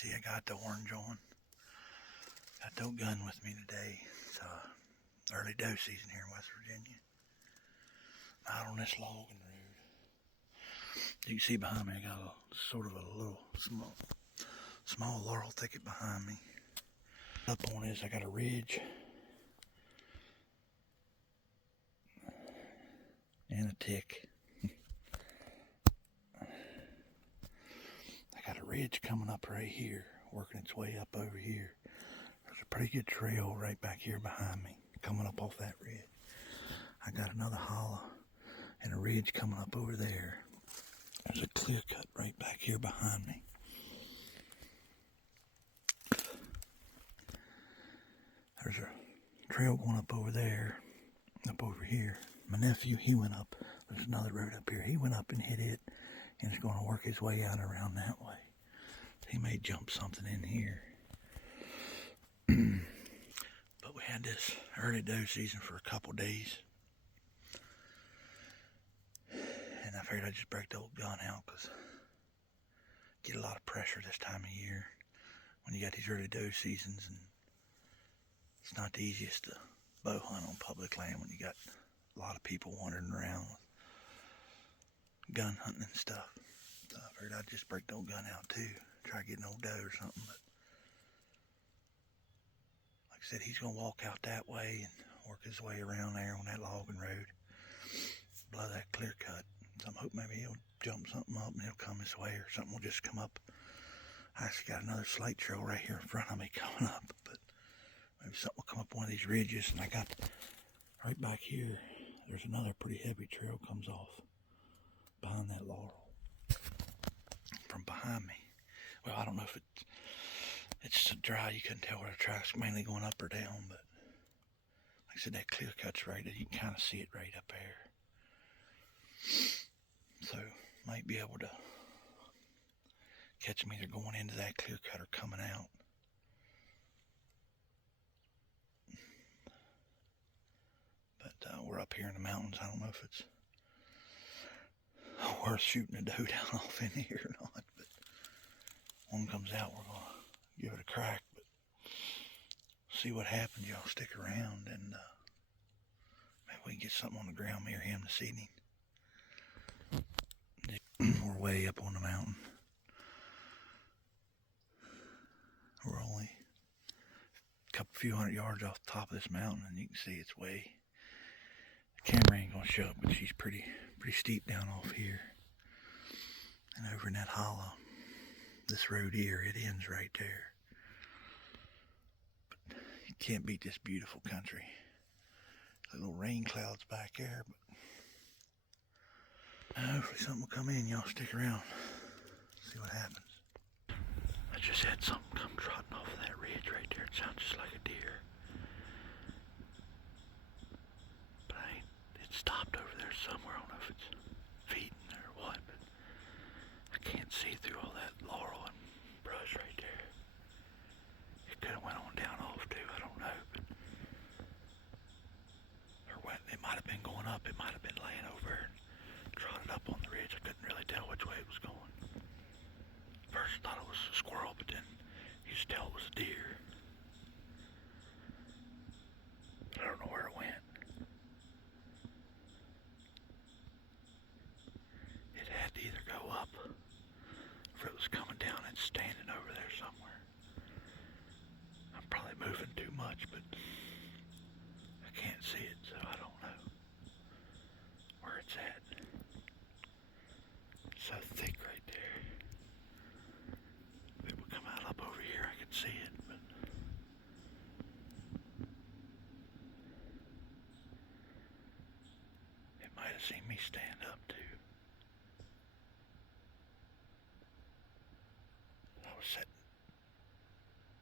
see I got the orange on. Got the gun with me today. It's early doe season here in West Virginia. Out on this logging road. You can see behind me I got a sort of a little small laurel thicket behind me. Up on this I got a ridge and a tick. I got a ridge coming up right here, working its way up over here. There's a pretty good trail right back here behind me, coming up off that ridge. I got another hollow and a ridge coming up over there. There's a clear cut right back here behind me. There's a trail going up over there, up over here. My nephew, he went up. There's another road up here. He went up and hit it, and is going to work his way out around that way. He may jump something in here. But we had this early doe season for a couple days. And I figured I'd just break the old gun out because get a lot of pressure this time of year when you got these early doe seasons, and it's not the easiest to bow hunt on public land when you got a lot of people wandering around with gun hunting and stuff. So I figured I'd just break the old gun out too, try to get an old doe or something. But like I said, he's gonna walk out that way and work his way around there on that logging road, blow that clear cut. So I'm hoping maybe he'll jump something up and he'll come this way, or something will just come up. I actually got another slate trail right here in front of me coming up, but maybe something will come up one of these ridges. And I got right back here, there's another pretty heavy trail comes off behind that laurel from behind me. Well, I don't know if it's so dry you couldn't tell where the track's mainly going up or down, but like I said, that clear cut's right there. You can kind of see it right up there. So might be able to catch them either going into that clear cut or coming out. But we're up here in the mountains. I don't know if it's worth shooting a doe down off in here or not. But one comes out, we're going to give it a crack. But see what happens. Y'all stick around, and maybe we can get something on the ground, me or him, this evening. We're way up on the mountain. We're only a few hundred yards off the top of this mountain, and you can see it's way. The camera ain't gonna show up, but she's pretty steep down off here. And over in that hollow, this road here, it ends right there. But you can't beat this beautiful country. The little rain clouds back there, but hopefully something will come in. Y'all stick around. See what happens. I just had something come trotting off of that ridge right there. It sounds just like a deer. But it stopped over there somewhere. I don't know if it's feeding or what, but I can't see through all that laurel and brush right there. It could have went on down off too. I don't know. But it might have been going up. It might have been laying over and trotted up on the ridge. I couldn't really tell which way it was going. First I thought it was a squirrel, but then you just tell it was a deer. I don't know where it went. It had to either go up, or if it was coming down, it's standing over there somewhere. I'm probably moving too much, but I can't see it, so I don't know where it's at. It's so thick right there. If it would come out up over here, I could see it, but it might have seen me stand up too. I was sitting.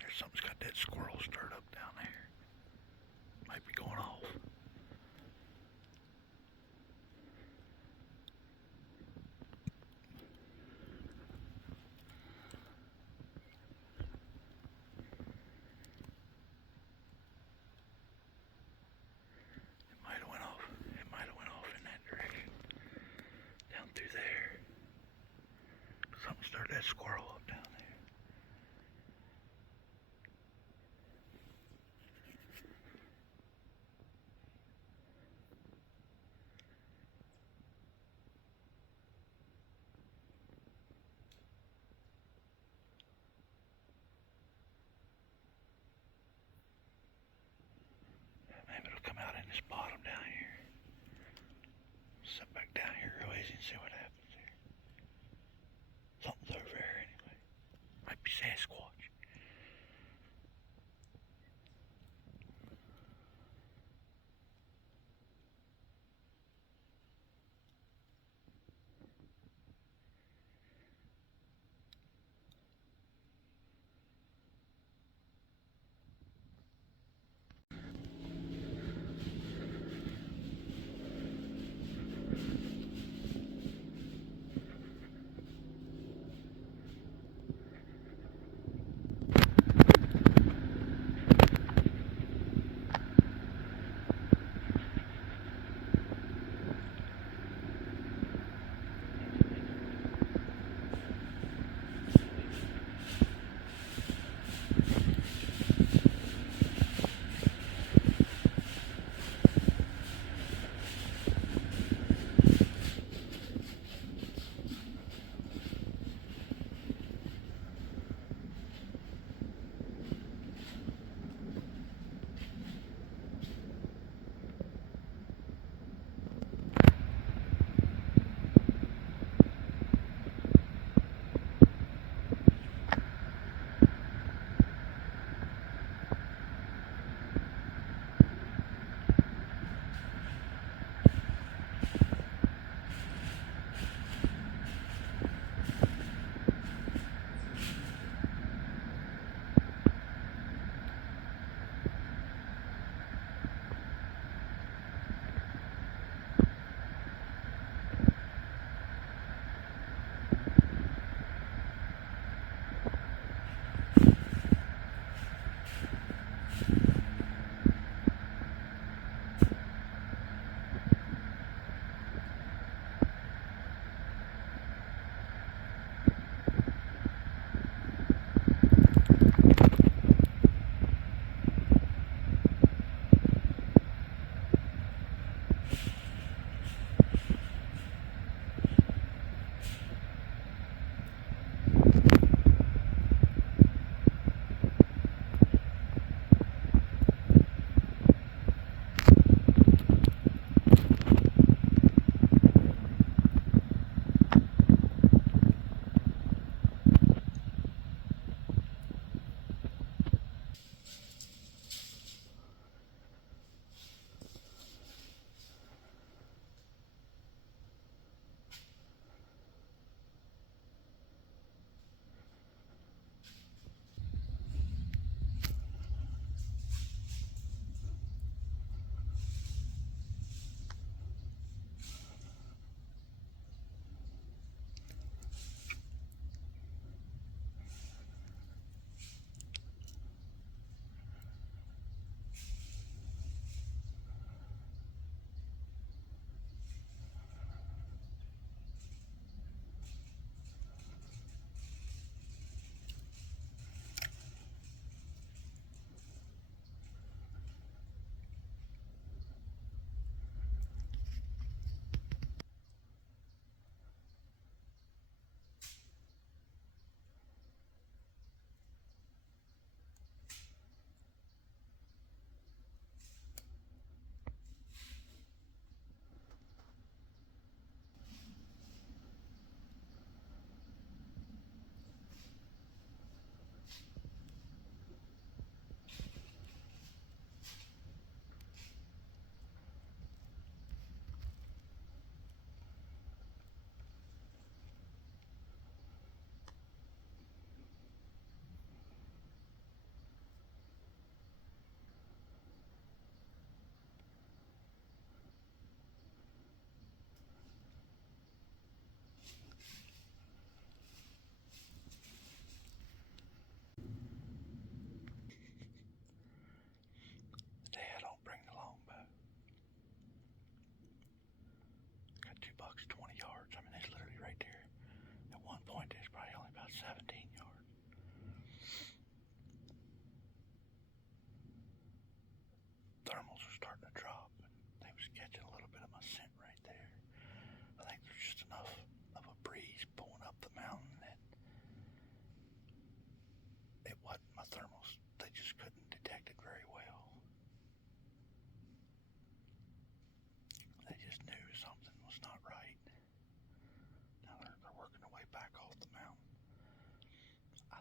There's something's got that squirrel stirred up down there. Might be going off. Stirred that squirrel up down there. Sit back down here real easy and see what happens here. Something's over there anyway. Might be Sasquatch.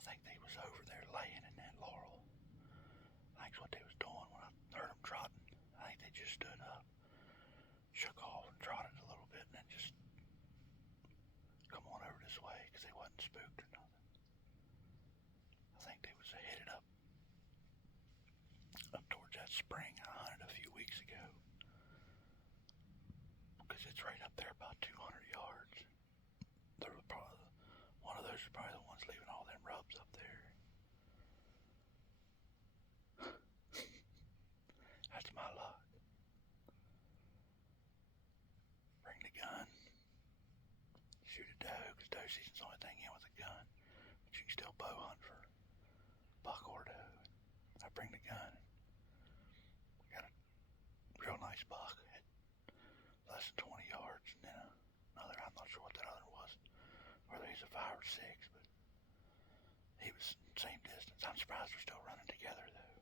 I think they was over there laying in that laurel. I think that's what they was doing when I heard them trotting. I think they just stood up, shook off and trotted a little bit, and then just come on over this way because they wasn't spooked or nothing. I think they was headed up towards that spring I hunted a few weeks ago, because it's right up there about 200 yards. There was probably one of those is probably the ones leaving all them rubs up there. That's my luck. Bring the gun, shoot a doe, because doe season's the only thing in with a gun, but you can still bow hunt for buck or doe. I bring the gun. We got a real nice buck at less than 20 yards, and then another, I'm not sure what that other was, whether he's a 5 or 6, but he was same distance. I'm surprised we're still running together though.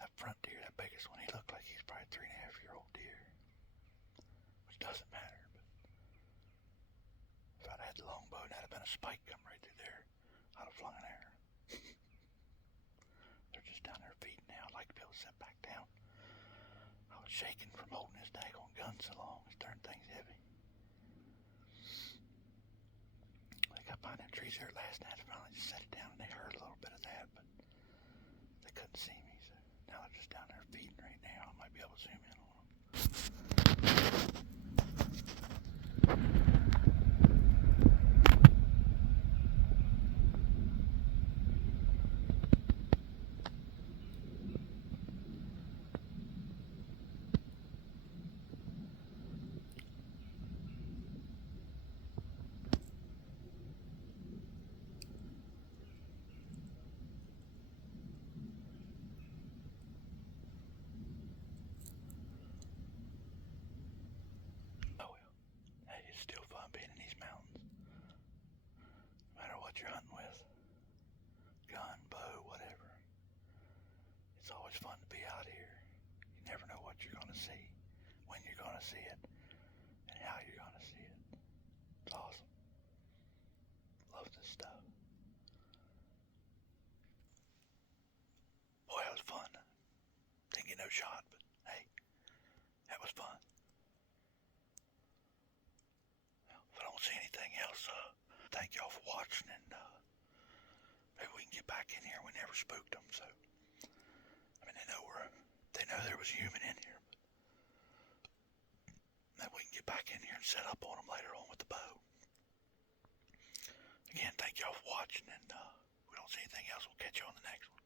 That front deer, that biggest one, he looked like he's probably a 3.5-year-old deer, which doesn't matter, but if I'd had the longbow and that'd have been a spike come right through there, I'd have flung an arrow. They're just down there feeding now. I'd like to be able to sit back down. I was shaking from holding this daggone gun so long. This darn thing's heavy. They got behind them trees there last night. I finally just set it down and they heard a little bit of that, but they couldn't see me. So now they're just down there feeding right now. I might be able to zoom in on them. Oh well. Hey, it's still fun being in these mountains. No matter what you're hunting with. Gun, bow, whatever. It's always fun to be out here. You never know what you're gonna see, when you're gonna see it, and how you're gonna see it. It's awesome. Love this stuff. Boy, that was fun. Didn't get no shot, but hey, that was fun. Well, if I don't see anything else, thank y'all for watching, and maybe we can get back in here. We never spooked them, so I mean they know there was a human in here, but maybe we can get back in here and set up on them later on with the bow. Again, thank y'all for watching, and if we don't see anything else, we'll catch you on the next one.